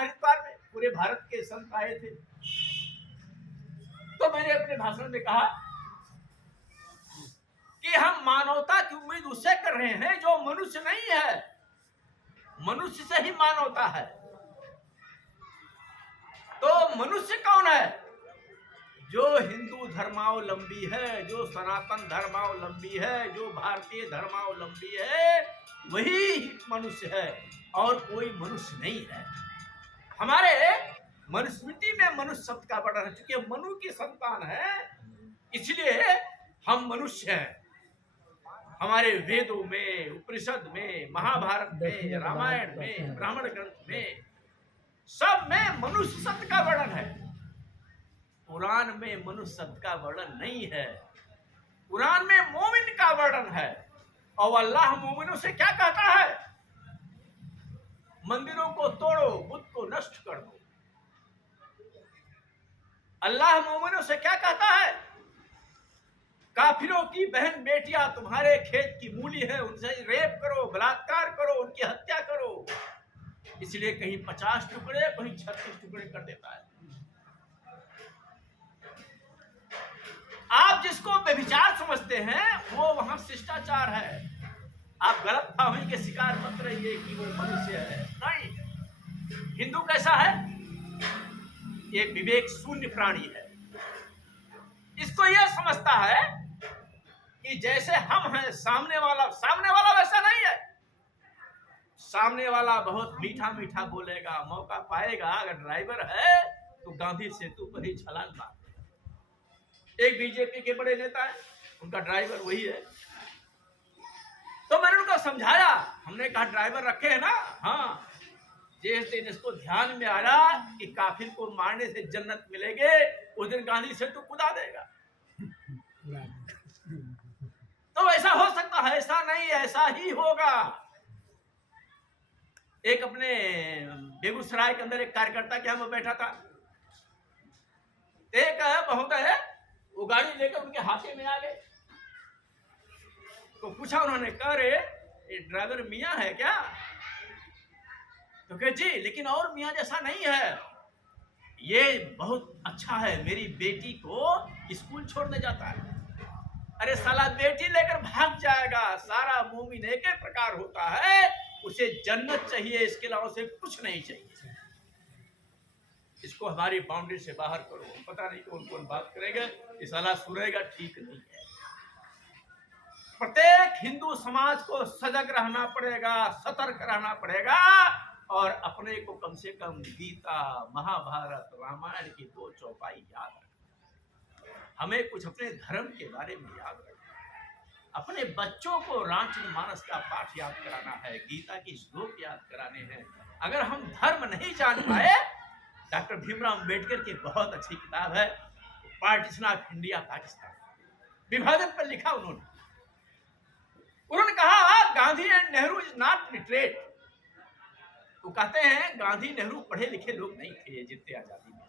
हरिद्वार में, पूरे भारत के संत आए थे। तो मैंने अपने भाषण में कहा कि हम मानवता की उम्मीद उससे कर रहे हैं जो मनुष्य नहीं है, मनुष्य से ही मानवता है। तो मनुष्य कौन है? जो हिंदू धर्मावलंबी है, जो सनातन धर्मावलंबी है, जो भारतीय धर्मावलंबी है, वही मनुष्य है और कोई मनुष्य नहीं है। हमारे मनुस्मृति में मनुष्य शब्द का वर्णन है, क्योंकि मनु की संतान है, इसलिए हम मनुष्य हैं। हमारे वेदों में, उपनिषद में, महाभारत में, रामायण में, ब्राह्मण ग्रंथ में, सब में मनुष्य शब्द का वर्णन है। कुरान में मनुष्य शब्द का वर्णन नहीं है। कुरान में मोमिन का वर्णन है। और अल्लाह मोमिनों से क्या कहता है? मंदिरों को तोड़ो, बुत को नष्ट कर दो। अल्लाह मोमिनों से क्या कहता है? काफिरों की बहन बेटियां तुम्हारे खेत की मूली है, उनसे रेप करो, बलात्कार करो, उनकी हत्या करो। इसलिए कहीं 50 टुकड़े, कहीं 36 टुकड़े कर देता है। आप जिसको व्यभिचार समझते हैं वो वहां शिष्टाचार है। आप गलत फहमी के शिकार मत रहिए कि वो मनुष्य है। नहीं, हिंदू कैसा है? ये विवेक शून्य प्राणी है। इसको यह समझता है कि जैसे हम हैं, सामने वाला वैसा नहीं है। सामने वाला बहुत मीठा मीठा बोलेगा, मौका पाएगा, अगर ड्राइवर है तो गांधी सेतु पर ही छलांग मार। एक बीजेपी के बड़े नेता है, उनका ड्राइवर वही है। तो मैंने उनको समझाया, हमने कहा ड्राइवर रखे हैं ना, हाँ, जिस दिन इसको ध्यान में आया कि काफिर को मारने से जन्नत मिलेगी, उस दिन गांधी सेतु कुदा देगा। तो ऐसा हो सकता है? ऐसा नहीं, ऐसा ही होगा। एक अपने बेगूसराय के अंदर एक कार्यकर्ता के यहाँ बैठा था, एक महोदय वो गाड़ी लेकर उनके हाथे में आ गए। तो पूछा उन्होंने, कह रहे ये ड्राइवर मियाँ है क्या? तो कहे जी, लेकिन और मियाँ जैसा नहीं है, ये बहुत अच्छा है, मेरी बेटी को स्कूल छोड़ने जाता है। अरे साला, बेटी लेकर भाग जाएगा। सारा मोमिन एक ही प्रकार होता है, उसे जन्नत चाहिए, इसके अलावा उसे कुछ नहीं चाहिए। इसको हमारी बाउंड्री से बाहर करो। पता नहीं कौन कौन बात करेगा, ये साला सुनेगा, ठीक नहीं है। प्रत्येक हिंदू समाज को सजग रहना पड़ेगा, सतर्क रहना पड़ेगा और अपने को कम से कम गीता, महाभारत, रामायण की 2 चौपाई याद रखना। हमें कुछ अपने धर्म के बारे में याद रखना। अपने बच्चों को रामचरितमानस का पाठ याद कराना है, गीता की श्लोक याद कराने हैं। अगर हम धर्म नहीं जान पाए, डॉक्टर भीमराव अंबेडकर की बहुत अच्छी किताब है, पार्टीशन ऑफ इंडिया पाकिस्तान, विभाजन पर लिखा उन्होंने कहा Gandhi and Nehru is not literate. वो कहते हैं गांधी नेहरू पढ़े लिखे लोग नहीं थे, जितने आजादी में।